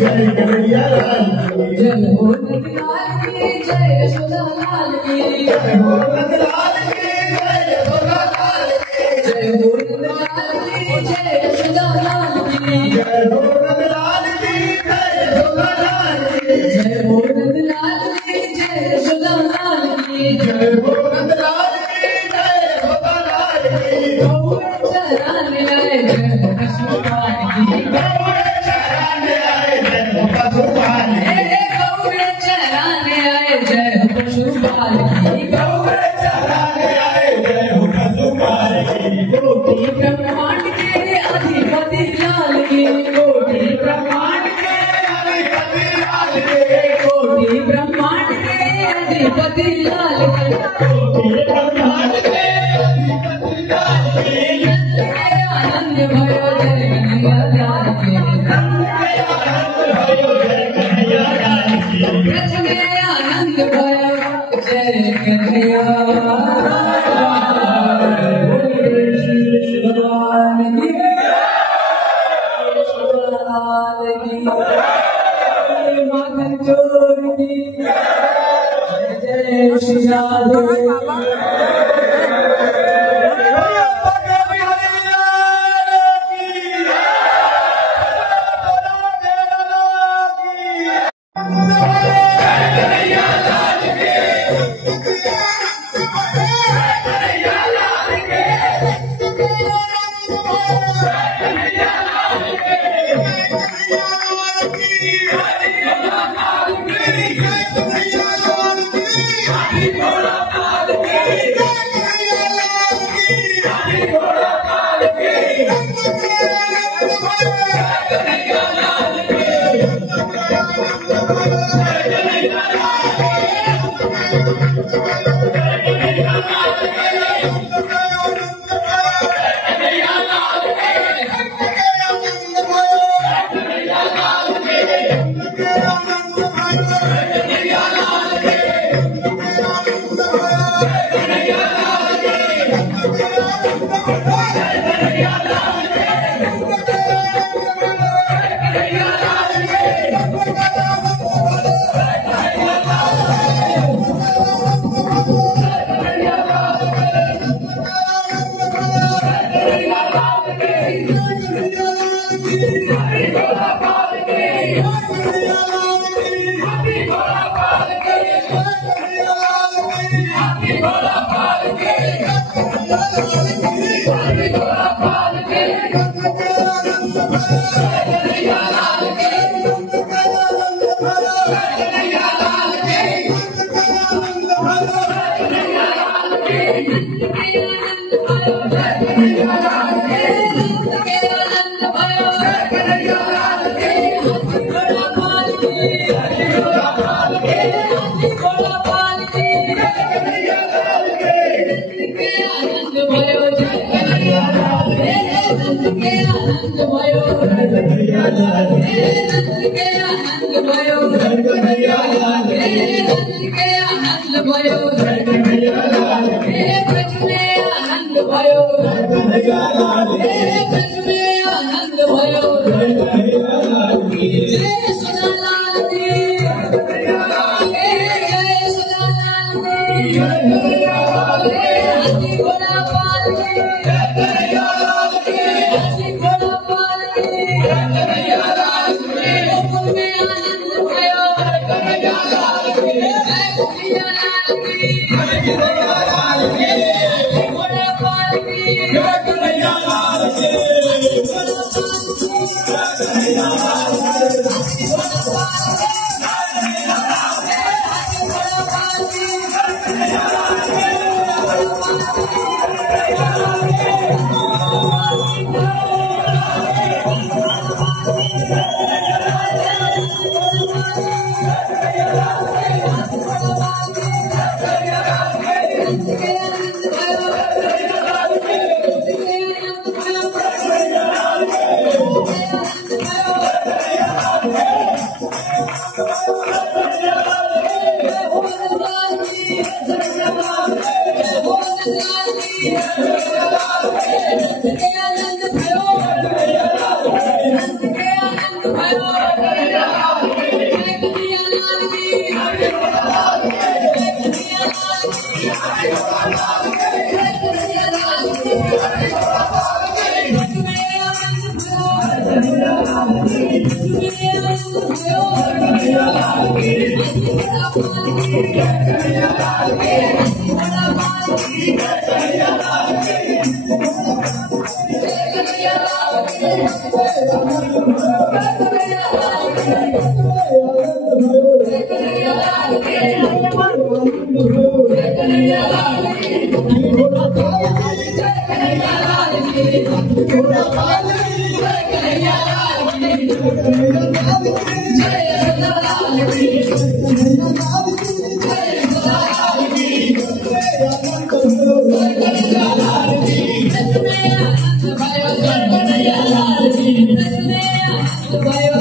जय कन्हैया लाल की जय हो नंदलाल की जय यशोदा लाल की जय हो नंदलाल की जय यशोदा लाल की जय हो नंदलाल की जय यशोदा लाल की जय हो नंदलाल की जय यशोदा लाल की जय हो नंदलाल की जय यशोदा लाल की जय हो नंदलाल की जय यशोदा लाल की गौड़ चराने आए जय हो पशुपाल की गौड़ चराने आए जय हो पशुपाल की गौड़ चराने आए जय हो पशुपाल की गौड़ चराने आए जय हो पशुपाल की कोटि ब्रह्मांड के अधिपति लाल की कोटि ब्रह्मांड के अधिपति लाल के कोटि ब्रह्मांड के अधिपति लाल की कोटि ब्रह्मांड के अधिपति लाल की आनंद भयो जय कन्हैया लाल की ब्रज में आनंद भयो जय कन्हैया भगवान की लाल की माखन चोर की जय श्री राधे Bye.